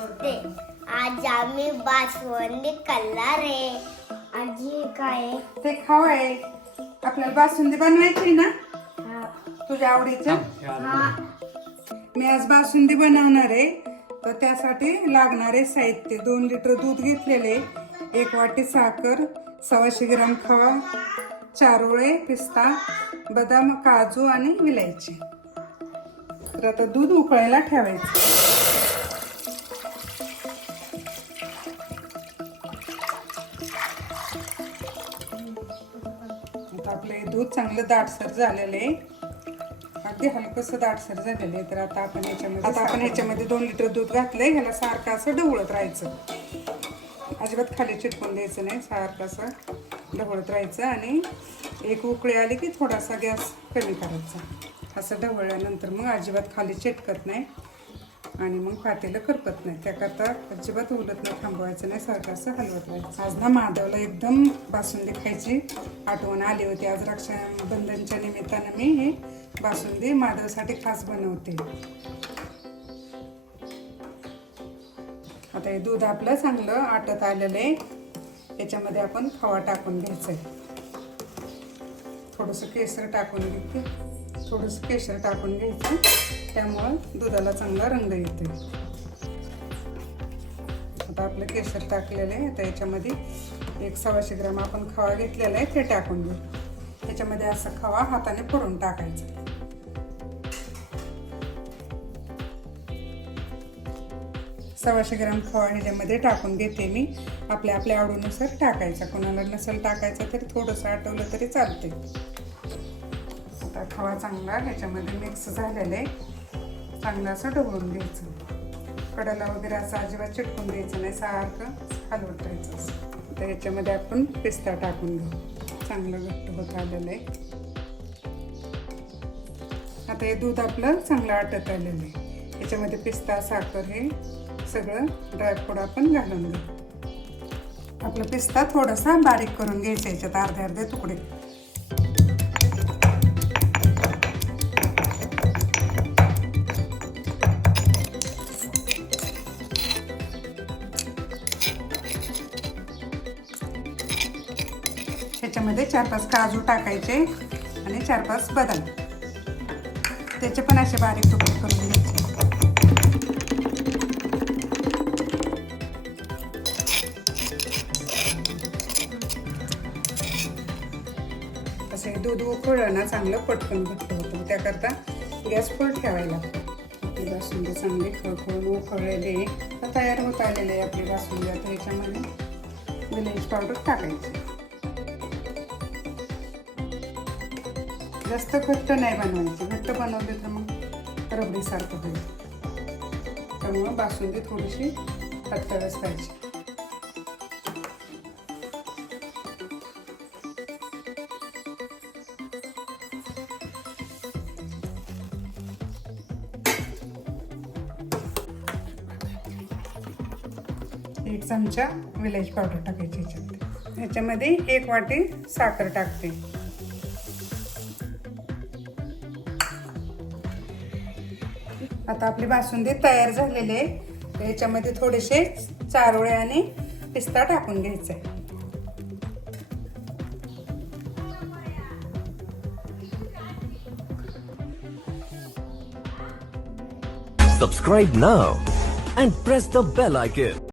होते. आज आम्ही बासवंदी कल्ला रे आजी काय? आहे? ते खावाय आपल्याला बासुंदी बनवायची ना? हा. तुझ्या आवडीचं? हा. मी आज बासुंदी बनवणार आहे. तर त्यासाठी लागणारे साहित्य. दोन लिटर दूध घेतलेले एक वाटी साखर सव्वाशे ग्राम खवा चारोळे पिस्ता बदाम काजू आणि विलायची. तर आता दूध उकळायला ठेवायचं. आपलं हे दूध चांगलं दाटसर झालेलं आहे. अगदी हलकंसं दाटसर झालेलं आहे. तर आता आपण याच्यामध्ये आता आपण याच्यामध्ये दोन लिटर दूध घातलंय. ह्याला सारखं असं ढवळत राहायचं. अजिबात खाली चिटकून द्यायचं नाही. सारखं असं ढवळत राहायचं. आणि एक उकळी आली की थोडासा गॅस कमी करायचा. असं ढवळल्यानंतर मग अजिबात खाली चिटकत नाही. आणि मग पातेलं करपत नाही. त्याकरता अजिबात उलट न थांबवायचं नाही सारखं असं हलवत राहायचं. आज ना माधवला एकदम बासुंदी खायची आठवण आली होती. आज रक्षाबंधनच्या निमित्तानं मी हे बासुंदी माधवसाठी खास बनवते. आता हे दूध आपलं चांगलं आटत आलेलं आहे. याच्यामध्ये आपण खवा टाकून घ्यायचं आहे थोडंसं केसर टाकून घेते. थोडंसं केसर टाकून घ्यायचं. त्यामुळं दुधाला चांगला रंग येते आता आपलं केसर टाकलेलं आहे. आता याच्यामध्ये एक सव्वाशे ग्राम आपण खवा घेतलेला आहे. ते टाकून घेऊ. त्याच्यामध्ये असं खवा हाताने फोडून टाकायचं. सव्वाशे ग्राम खवा ह्याच्यामध्ये टाकून घेते मी. आपल्या आपल्या आवडीनुसार टाकायचा. कोणाला नसेल टाकायचं तरी थोडंसं आटवलं तरी चालते आता खवा चांगला ह्याच्यामध्ये मिक्स झालेला आहे. चांगलं असं ढवळून घ्यायचं. कडाला वगैरे असं अजिबात चिटकून द्यायचं नाही. सारखं हलवटायचं असं. तर ह्याच्यामध्ये आपण पिस्ता टाकून घेऊ. चांगलं घट्ट होत आलेलं आहे. आता हे दूध आपलं चांगलं आटत आलेलं आहे. याच्यामध्ये पिस्ता साखर हे सगळं ड्रायफ्रूट आपण घालून घेऊ. आपला पिस्ता थोडासा बारीक करून घ्यायचा याच्यात अर्धे अर्धे तुकडे. ह्याच्यामध्ये चार पाच काजू टाकायचे आणि चार पाच बदाम. त्याचे पण असे बारीक तुकडे करून घ्यायचे. असे दूध उकळलं ना चांगलं पटकन घट्ट होतं. त्याकरता गॅस फुल ठेवायला लागतो. आपली बासुंदी चांगली खळखळून उकळलेले तयार होत आलेले आहे आपली बासुंदी. आता याच्यामध्ये विलेज पावडर टाकायची. जास्त घट्ट नाही बनवायची. घट्ट बनवले तर मग रबडीसारखं होईल. त्यामुळं बासुंदी थोडीशी पातळच पाहिजे. एक चमचा विलेज पावडर टाकायची याच्यामध्ये ह्याच्यामध्ये एक वाटी साखर टाकते. आता आपली बासुंदी तयार झालेली आहे. याच्यामध्ये थोडेसे चारोळे आणि पिस्ता टाकून घ्यायचे Subscribe now and press the bell icon.